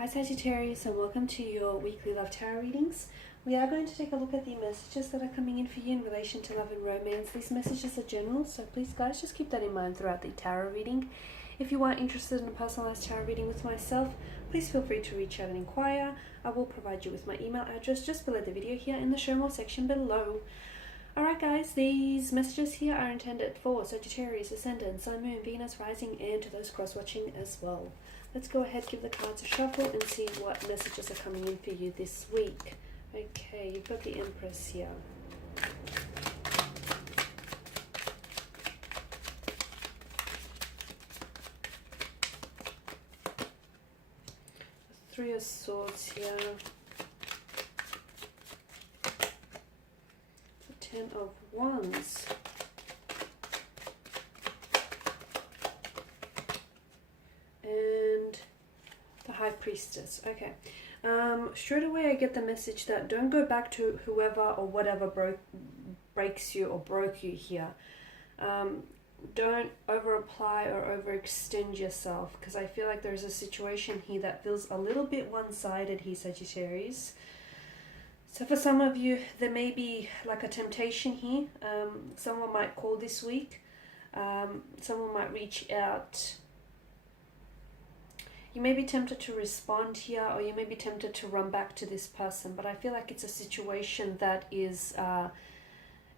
Hi Sagittarius, and welcome to your weekly love tarot readings. We are going to take a look at the messages that are coming in for you in relation to love and romance. These messages are general, so please guys just keep that in mind throughout the tarot reading. If you are interested in a personalized tarot reading with myself, please feel free to reach out and inquire. I will provide you with my email address just below the video here in the show more section below. Alright guys, these messages here are intended for Sagittarius, Ascendant, Sun, Moon, Venus, Rising, and to those cross-watching as well. Let's go ahead, give the cards a shuffle and see what messages are coming in for you this week. Okay, you've got the Empress here. The Three of Swords here. The Ten of Wands. And the High Priestess. Okay. Straight away I get the message that don't go back to whoever or whatever breaks you or broke you here. Don't over apply or overextend yourself, because I feel like there's a situation here that feels a little bit one-sided here, Sagittarius. So for some of you, there may be like a temptation here. Someone might call this week. Someone might reach out. You may be tempted to respond here, or you may be tempted to run back to this person, but I feel like it's a situation that is,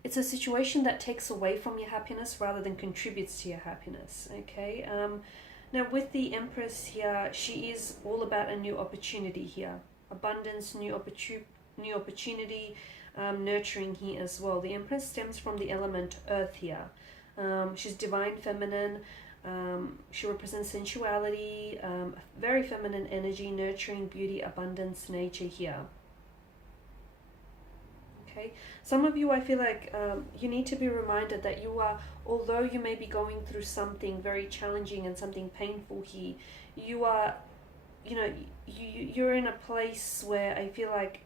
it's a situation that takes away from your happiness rather than contributes to your happiness, okay? Now with the Empress here, she is all about a new opportunity here. Abundance, new opportunity, nurturing here as well. The Empress stems from the element Earth here. She's divine feminine. She represents sensuality, very feminine energy, nurturing, beauty, abundance, nature here. Okay, some of you, I feel like you need to be reminded that you are, although you may be going through something very challenging and something painful here, you are, you know, you're in a place where I feel like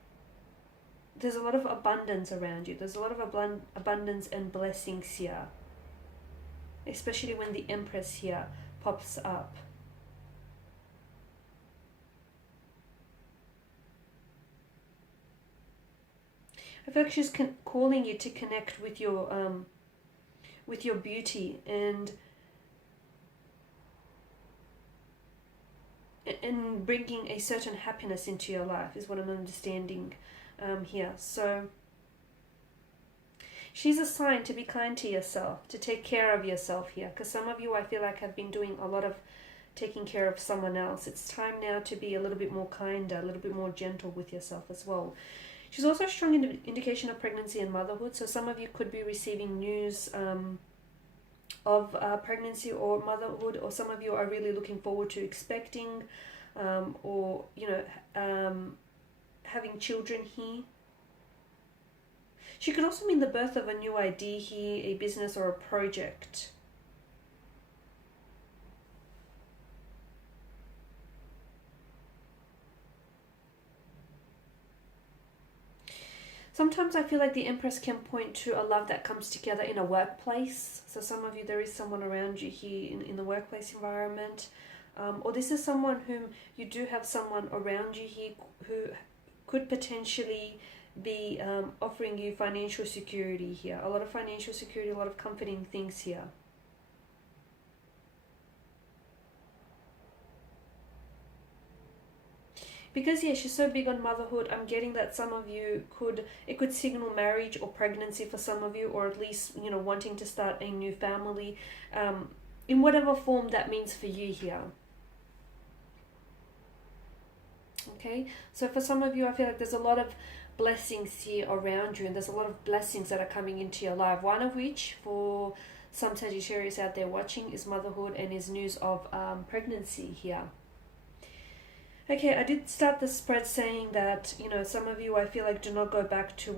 there's a lot of abundance around you. There's a lot of abundance and blessings here. Especially when the Empress here pops up. I feel like she's calling you to connect with your beauty and bringing a certain happiness into your life is what I'm understanding here. So she's a sign to be kind to yourself, to take care of yourself here. Because some of you, I feel like, have been doing a lot of taking care of someone else. It's time now to be a little bit more kinder, a little bit more gentle with yourself as well. She's also a strong indication of pregnancy and motherhood. So some of you could be receiving news of pregnancy or motherhood, or some of you are really looking forward to expecting or, you know, having children here. She could also mean the birth of a new idea here, a business or a project. Sometimes I feel like the Empress can point to a love that comes together in a workplace. So some of you, there is someone around you here in the workplace environment. Or this is someone whom you do have someone around you here who could potentially be offering you financial security here. A lot of financial security, a lot of comforting things here. Because, yeah, she's so big on motherhood, I'm getting that some of you it could signal marriage or pregnancy for some of you, or at least, you know, wanting to start a new family, in whatever form that means for you here. Okay, so for some of you, I feel like there's a lot of blessings here around you, and there's a lot of blessings that are coming into your life, one of which for some Sagittarius out there watching is motherhood and is news of pregnancy here. Okay, I did start the spread saying that, you know, some of you, I feel like, do not go back to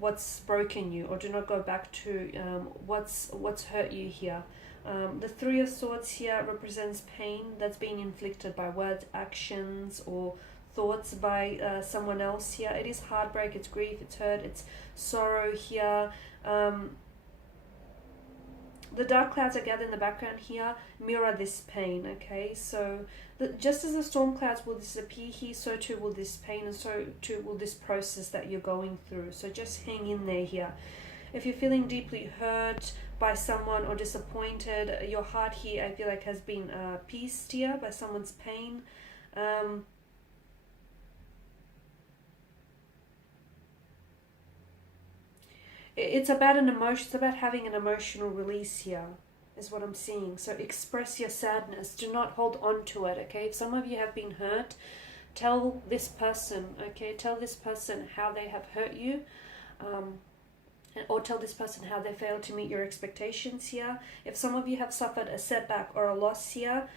what's broken you, or do not go back to what's hurt you here. The Three of Swords here represents pain that's been inflicted by words, actions, or thoughts by someone else here. It is heartbreak, it's grief, it's hurt, it's sorrow here. the dark clouds that gather in the background here mirror this pain, okay? So just as the storm clouds will disappear here, so too will this pain, and so too will this process that you're going through. So just hang in there here. If you're feeling deeply hurt by someone or disappointed, your heart here, I feel like, has been pieced here by someone's pain. It's about an emotion, it's about having an emotional release here, is what I'm seeing. So express your sadness. Do not hold on to it, okay? If some of you have been hurt, tell this person, okay? Tell this person how they have hurt you. Or tell this person how they failed to meet your expectations here. If some of you have suffered a setback or a loss here,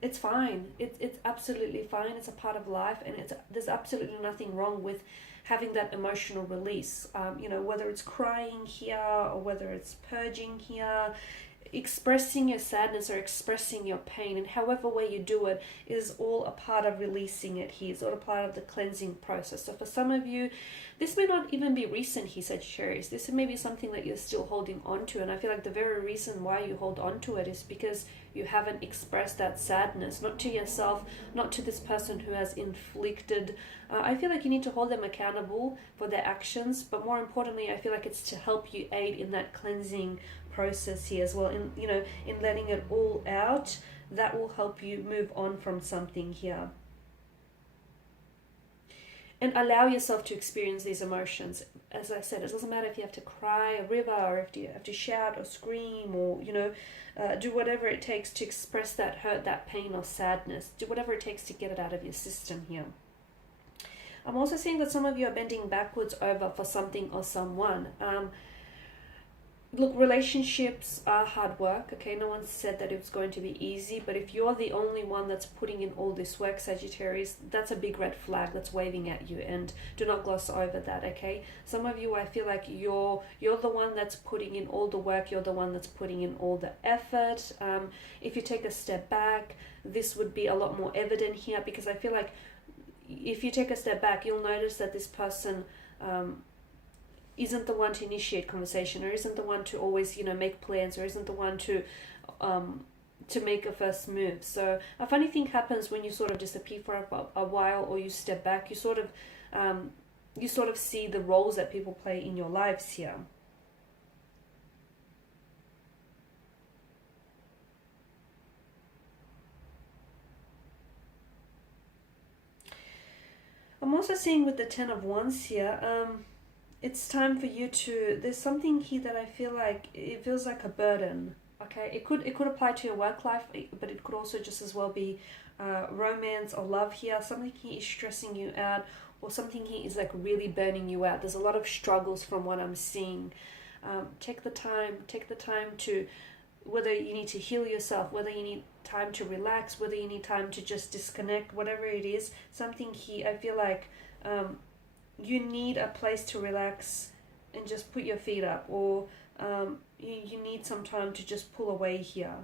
it's fine. It's absolutely fine. It's a part of life, and there's absolutely nothing wrong with having that emotional release. You know, whether it's crying here or whether it's purging here, expressing your sadness or expressing your pain, and however way you do it is all a part of releasing it here. It's all a part of the cleansing process. So for some of you, this may not even be recent here, Sagittarius. This may be something that you're still holding on to, and I feel like the very reason why you hold on to it is because you haven't expressed that sadness, not to yourself, not to this person who has inflicted. I feel like you need to hold them accountable for their actions, but more importantly, I feel like it's to help you aid in that cleansing process here as well, in, you know, in letting it all out. That will help you move on from something here. And allow yourself to experience these emotions. As I said, it doesn't matter if you have to cry a river, or if you have to shout or scream, or, you know, do whatever it takes to express that hurt, that pain or sadness. Do whatever it takes to get it out of your system here. I'm also seeing that some of you are bending backwards over for something or someone. Look, relationships are hard work, okay? No one said that it's going to be easy, but if you're the only one that's putting in all this work, Sagittarius, that's a big red flag that's waving at you, and do not gloss over that, okay? Some of you, I feel like you're the one that's putting in all the work, you're the one that's putting in all the effort. If you take a step back, this would be a lot more evident here, because I feel like if you take a step back, you'll notice that this person isn't the one to initiate conversation, or isn't the one to always, you know, make plans, or isn't the one to make a first move. So a funny thing happens when you sort of disappear for a while, or you step back. You sort of see the roles that people play in your lives here. I'm also seeing with the Ten of Wands here, it's time for you to, there's something here that I feel like, it feels like a burden, okay? It could apply to your work life, but it could also just as well be romance or love here. Something here is stressing you out, or something here is like really burning you out. There's a lot of struggles from what I'm seeing. Take the time to, whether you need to heal yourself, whether you need time to relax, whether you need time to just disconnect, whatever it is, something here, I feel like you need a place to relax and just put your feet up, or you need some time to just pull away here.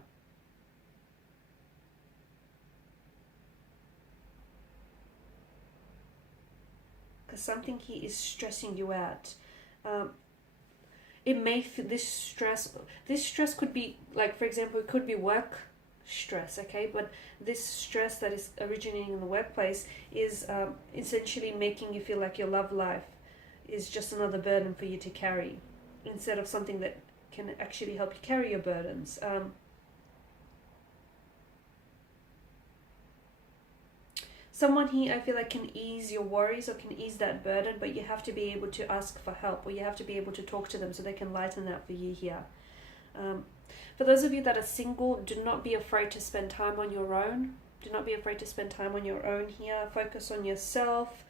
Because something here is stressing you out. It may feel, this stress could be, like, for example, it could be work stress, okay? But this stress that is originating in the workplace is essentially making you feel like your love life is just another burden for you to carry, instead of something that can actually help you carry your burdens. Someone here, I feel like, can ease your worries or can ease that burden, but you have to be able to ask for help, or you have to be able to talk to them so they can lighten that for you here. For those of you that are single, do not be afraid to spend time on your own. Do not be afraid to spend time on your own here. Focus on yourself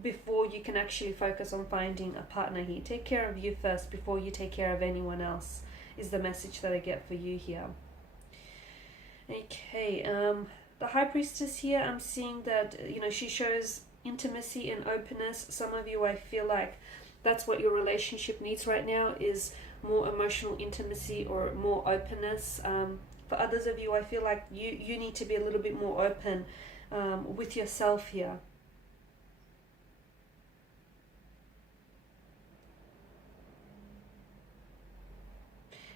before you can actually focus on finding a partner here. Take care of you first before you take care of anyone else, is the message that I get for you here. Okay, the High Priestess here, I'm seeing that, you know, she shows intimacy and openness. Some of you, I feel like that's what your relationship needs right now, is more emotional intimacy or more openness. For others of you, I feel like you need to be a little bit more open with yourself here.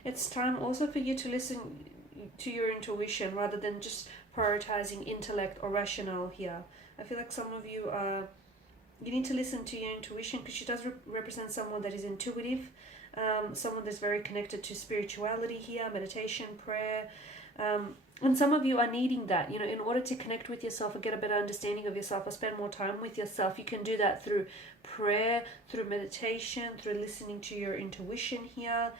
It's time also for you to listen to your intuition rather than just prioritizing intellect or rationale here. I feel like some of you are, you need to listen to your intuition, because she does represent someone that is intuitive, someone that's very connected to spirituality here, meditation, prayer, and some of you are needing that, you know, in order to connect with yourself or get a better understanding of yourself or spend more time with yourself. You can do that through prayer, through meditation, through listening to your intuition here.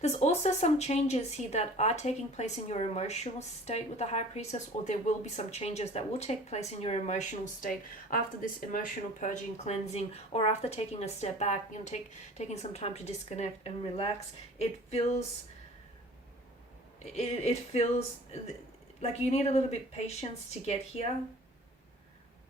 There's also some changes here that are taking place in your emotional state with the High Priestess, or there will be some changes that will take place in your emotional state after this emotional purging, cleansing, or after taking a step back, you know, taking some time to disconnect and relax. It feels like you need a little bit patience to get here.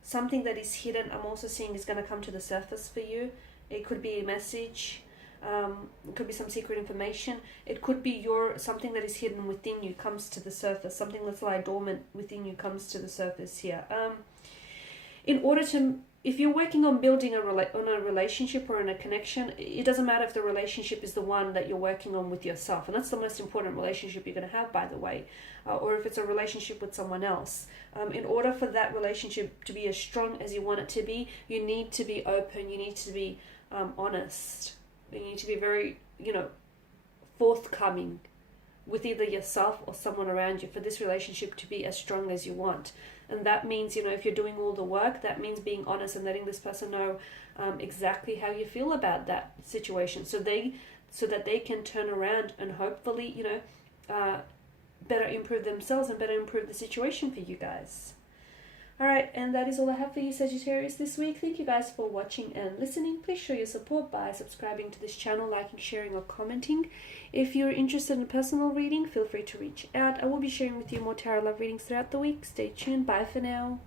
Something that is hidden, I'm also seeing, is going to come to the surface for you. It could be a message. It could be some secret information. It could be something that is hidden within you comes to the surface. Something that's lie dormant within you comes to the surface here. In order to, if you're working on building a relationship or in a connection, it doesn't matter if the relationship is the one that you're working on with yourself, and that's the most important relationship you're going to have, by the way, or if it's a relationship with someone else. In order for that relationship to be as strong as you want it to be, you need to be open. You need to be honest. You need to be very, you know, forthcoming with either yourself or someone around you for this relationship to be as strong as you want. And that means, you know, if you're doing all the work, that means being honest and letting this person know exactly how you feel about that situation, so that they can turn around and hopefully, you know, better improve themselves and better improve the situation for you guys. Alright, and that is all I have for you, Sagittarius, this week. Thank you guys for watching and listening. Please show your support by subscribing to this channel, liking, sharing, or commenting. If you're interested in a personal reading, feel free to reach out. I will be sharing with you more tarot love readings throughout the week. Stay tuned. Bye for now.